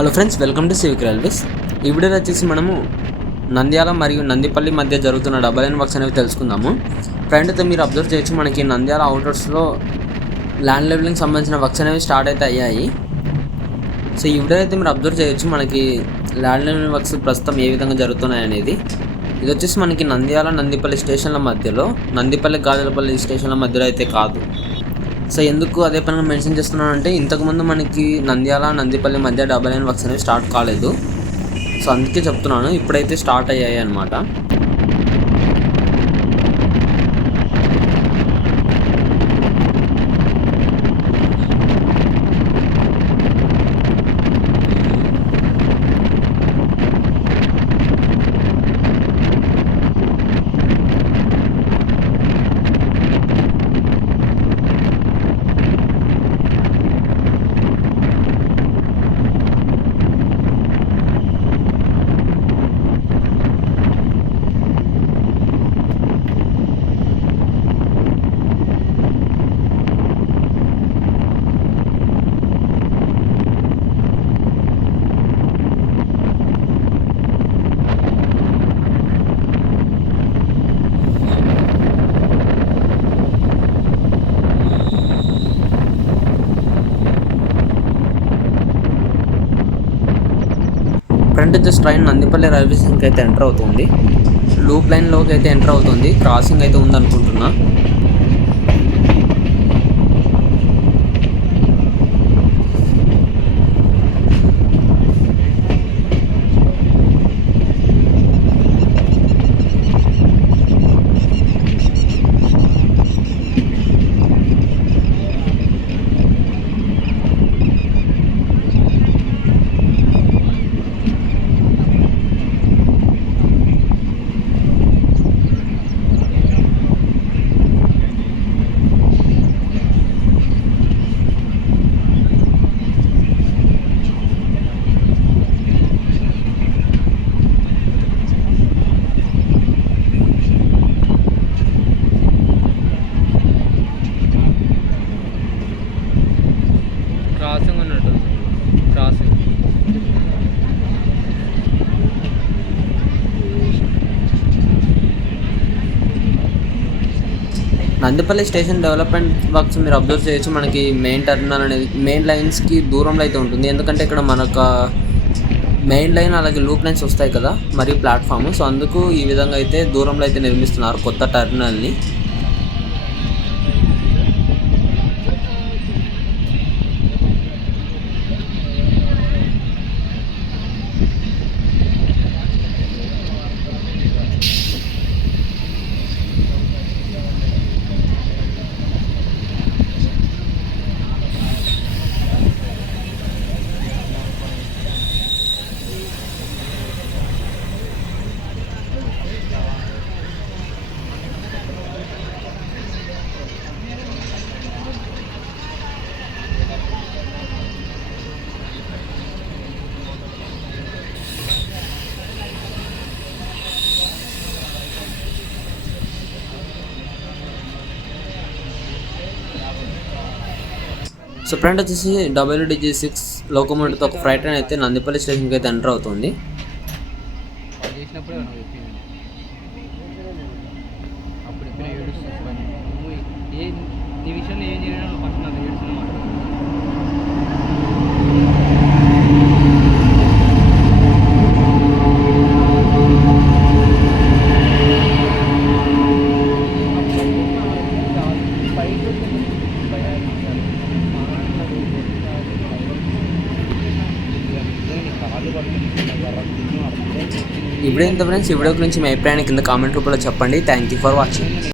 Hello friends, welcome to civic railways. ఈ వీడియోలో వచ్చేసి మనము నంద్యాల మరియు నందిపల్లి మధ్య జరుగుతున్న డబల్ లైన్ వర్క్స్ అనేవి తెలుసుకుందాము. ఫ్రెండ్ అయితే మీరు అబ్జర్వ్ చేయొచ్చు, మనకి నంద్యాల అవుటర్స్లో ల్యాండ్ లెవెలింగ్ సంబంధించిన వర్క్స్ అనేవి స్టార్ట్ అయితే అయ్యాయి. సో ఈ వీడియో అయితే మీరు అబ్జర్వ్ చేయొచ్చు, మనకి ల్యాండ్ లెవెలింగ్ వర్క్స్ ప్రస్తుతం ఏ విధంగా జరుగుతున్నాయి అనేది. ఇది వచ్చేసి మనకి నంద్యాల నందిపల్లి స్టేషన్ల మధ్యలో, నందిపల్లి గాజులపల్లి స్టేషన్ల మధ్యలో అయితే కాదు. సో ఎందుకు అదే పనిగా మెన్షన్ చేస్తున్నానంటే, ఇంతకుముందు మనకి నంద్యాల నందిపల్లి మధ్య డబల్ లైన్ వర్క్స్ అనేవి స్టార్ట్ కాలేదు. సో అందుకే చెప్తున్నాను, ఇప్పుడైతే స్టార్ట్ అయ్యాయి అన్నమాట. ఫ్రంట్ జస్ట్ ట్రైన్ నందిపల్లి రైల్వే స్టేషన్కి అయితే ఎంటర్ అవుతుంది. లూప్ లైన్లోకి అయితే ఎంటర్ అవుతుంది. క్రాసింగ్ అయితే ఉందనుకుంటున్నా. క్రాసింగ్ ఉన్నట్టు క్రాసింగ్ నందిపల్లి స్టేషన్ డెవలప్మెంట్ వర్క్స్ మీరు అబ్జర్వ్ చేయొచ్చు. మనకి మెయిన్ టర్మినల్ అనేది మెయిన్ లైన్స్కి దూరంలో అయితే ఉంటుంది. ఎందుకంటే ఇక్కడ మనకు మెయిన్ లైన్ అలాగే లూప్ లైన్స్ వస్తాయి కదా, మరియు ప్లాట్ఫామ్. సో అందుకు ఈ విధంగా అయితే దూరంలో అయితే నిర్మిస్తున్నారు కొత్త టర్మినల్ని. సో ఫ్రెండ్ వచ్చేసి WDG6 లోకోమోటివ్తో ఒక ఫ్రైట్ ట్రైన్ అయితే నందిపల్లి స్టేషన్కి అయితే ఎంటర్ అవుతుంది. ఇప్పుడు ఎంత ఫ్రెండ్స్, ఈ వీడియో గురించి మీ అభిప్రాయాన్ని కింద కామెంట్ రూపంలో చెప్పండి. Thank you for watching.